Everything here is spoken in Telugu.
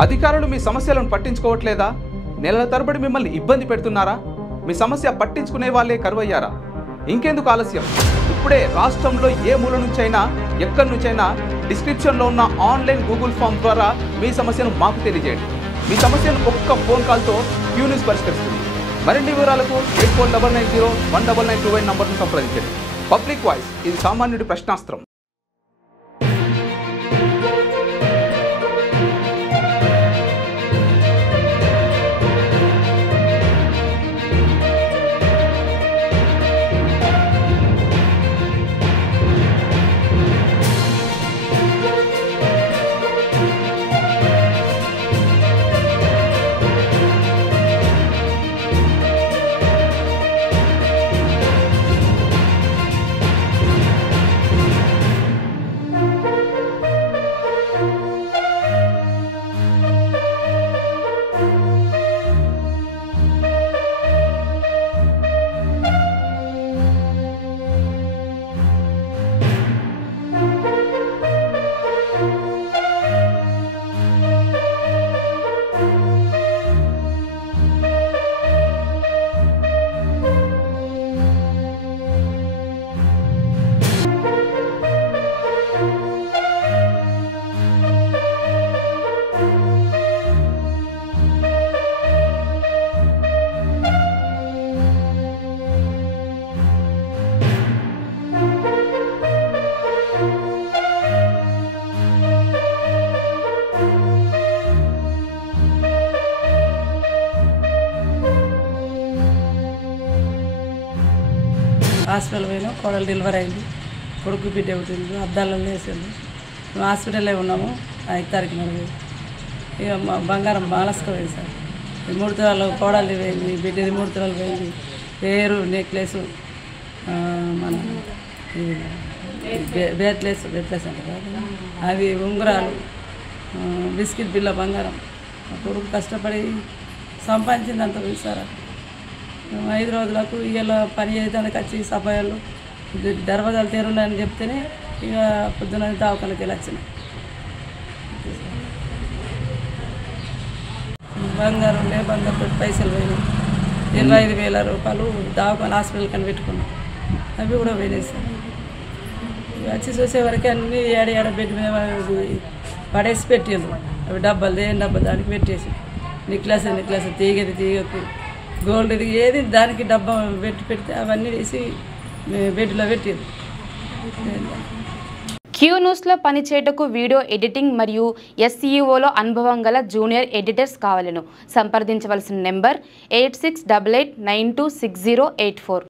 అధికారులు మీ సమస్యలను పట్టించుకోవట్లేదా? నెలల తరబడి మిమ్మల్ని ఇబ్బంది పెడుతున్నారా? మీ సమస్య పట్టించుకునే వాళ్ళే కరువయ్యారా? ఇంకెందుకు ఆలస్యం? ఇప్పుడే రాష్ట్రంలో ఏ మూల నుంచైనా ఎక్కడి నుంచైనా డిస్క్రిప్షన్లో ఉన్న ఆన్లైన్ గూగుల్ ఫామ్ ద్వారా మీ సమస్యను మాకు తెలియజేయండి. మీ సమస్యను ఒక్క ఫోన్ కాల్తో క్యూ న్యూస్ పరిష్కరిస్తుంది. మరిన్ని వివరాలకు 8490199929 నంబర్ను సంప్రదించండి. పబ్లిక్ వాయిస్, ఇది సామాన్యుడి ప్రశ్నాస్త్రం. హాస్పిటల్ పోయినా, కోడలు డెలివరీ అయింది, కొడుకు బిడ్డ పుట్టింది, అద్దాలలో వేసింది. మేము హాస్పిటల్లో ఉన్నాము. 5 తారీఖు నాడు ఇక మా బంగారం బాలసుకోపోయింది సార్. 3 తులాలు కోడలు పోయింది, బిడ్డది 3 తులాలు పోయింది. పేరు, నెక్లెస్, మన బెట్లెస్ అంటారు అవి, ఉంగరాలు, బిస్కెట్ బిల్ల బంగారం. మా కొడుకు కష్టపడి సంపాదించింది అంత పోయింది సార్. 5 రోజులకు ఇలా పని చేయడానికి వచ్చి సఫాయాలు దర్వాజాలు తెరులని చెప్తేనే ఇక పొద్దున దవాఖానకి వెళ్ళి వచ్చినాయి. బంగారం పెట్టి పైసలు పోయినాయి. 25,000 రూపాయలు దవాఖాన హాస్పిటల్ కని పెట్టుకున్నాం. అవి కూడా పోయినాయి సార్. వచ్చి చూసేవరకు అన్నీ ఏడ బెడ్ మీద పడేసి పెట్టారు. అవి డబ్బాలు దేని డబ్బా దానికి పెట్టేసి, నెక్లెస్ తీగకు, గోల్డ్ది ఏది దానికి డబ్బా పెడితే అవన్నీ వేసి బెడ్లో పెట్టారు. క్యూ న్యూస్లో పనిచేయటకు వీడియో ఎడిటింగ్ మరియు SEOలో అనుభవం గల జూనియర్ ఎడిటర్స్ కావాలను. సంప్రదించవలసిన నెంబర్ 8688926084.